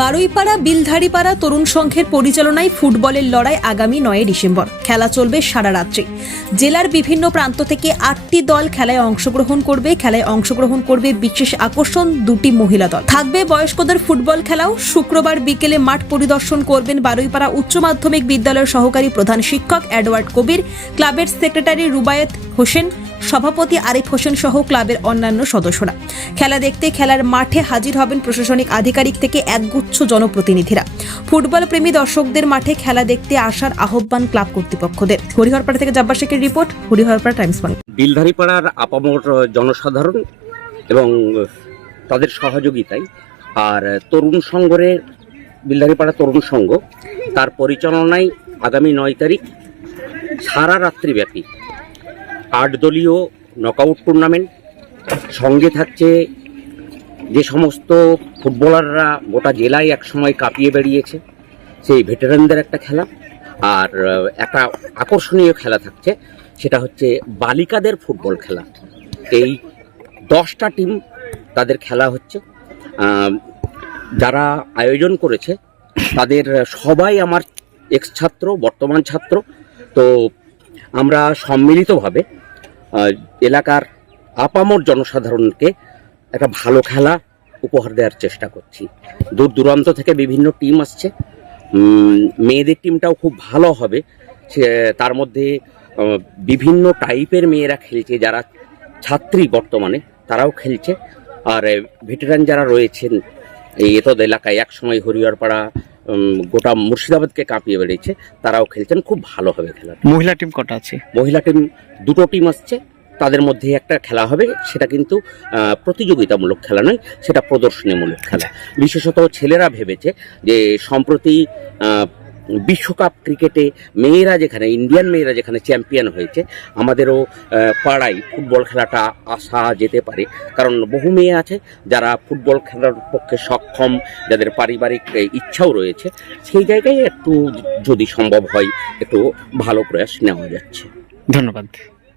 বারুইপাড়া, বিলধারীপাড়া তরুণ সংঘের পরিচালনায় ফুটবলের লড়াই আগামী নয় ডিসেম্বর। খেলা চলবে সারা রাত্রি। জেলার বিভিন্ন প্রান্ত থেকে আটটি দল খেলায় অংশগ্রহণ করবে। খেলায় অংশগ্রহণ করবে বিশেষ আকর্ষণ দুটি মহিলা দল। থাকবে বয়স্কদের ফুটবল খেলাও। শুক্রবার বিকেলে মাঠ পরিদর্শন করবেন বারুইপাড়া উচ্চ মাধ্যমিক বিদ্যালয়ের সহকারী প্রধান শিক্ষক এডওয়ার্ড কবির। ক্লাবের সেক্রেটারি রুবায়েত হোসেন। সভাপতি আরিফ হোসেন সহ ক্লাবের অন্যান্য সদস্যরা। খেলা দেখতে খেলার মাঠে হাজির হবেন প্রশাসনিক আধিকারিক থেকে একগুচ্ছ জনপ্রতিনিধিরা। ফুটবল প্রেমী দর্শকদের মাঠে খেলা দেখতে আসার আহ্বান ক্লাব কর্তৃপক্ষদের। হরিহরপাড়া থেকে জাব্বার শেখের রিপোর্ট, হরিহরপাড়া টাইমস বাংলা বিলধারীপাড়ার আপামর জনসাধারণ এবং তাদের সহযোগিতায় আর তরুণ সংঘের বিলধারীপাড়া তরুণ সংঘ তার পরিচালনায় আগামী নয় তারিখ সারা রাত্রিব্যাপী আট দলীয় নকআউট টুর্নামেন্ট সঙ্গে থাকছে যে সমস্ত ফুটবলাররা গোটা জেলায় একসময় কাঁপিয়ে বেরিয়েছে সেই ভেটারানদের একটা খেলা, আর একটা আকর্ষণীয় খেলা থাকছে, সেটা হচ্ছে বালিকাদের ফুটবল খেলা। এই দশটা টিম তাদের খেলা হচ্ছে। যারা আয়োজন করেছে, তাদের সবাই আমার এক্স ছাত্র বর্তমান ছাত্র, তো আমরা সম্মিলিতভাবে এলাকার আপামর জনসাধারণকে একটা ভালো খেলা উপহার দেওয়ার চেষ্টা করছি। দূর দূরান্ত থেকে বিভিন্ন টিম আসছে। মেয়েদের টিমটাও খুব ভালো হবে। তার মধ্যে বিভিন্ন টাইপের মেয়েরা খেলছে। যারা ছাত্রী বর্তমানে তারাও খেলছে। আর ভেটেরান যারা রয়েছেন এই এতদ এলাকায় একসময় হরিহরপাড়া উম, গোটা মুর্শিদাবাদকে কাঁপিয়ে বেড়েছে। তারাও খেলছেন খুব ভালো হবে খেলা মহিলা টিম কটা আছে? মহিলা টিম দুটো টিম আসছে। তাদের মধ্যে একটা খেলা হবে সেটা কিন্তু প্রতিযোগিতামূলক খেলা নয় সেটা প্রদর্শনীমূলক খেলা। বিশেষত ছেলেরা ভেবেছে যে সম্প্রতি বিশ্বকাপ ক্রিকেটে মেয়েরা যেখানে ইন্ডিয়ান মেয়েরা যেখানে চ্যাম্পিয়ন হয়েছে, আমাদেরও পাড়ায় ফুটবল খেলাটা আসা যেতে পারে। কারণ বহু মেয়ে আছে যারা ফুটবল খেলার পক্ষে সক্ষম, যাদের পারিবারিক ইচ্ছাও রয়েছে। সেই জায়গায় একটু যদি সম্ভব হয়, একটু ভালো প্রয়াস নেওয়া যাচ্ছে। ধন্যবাদ।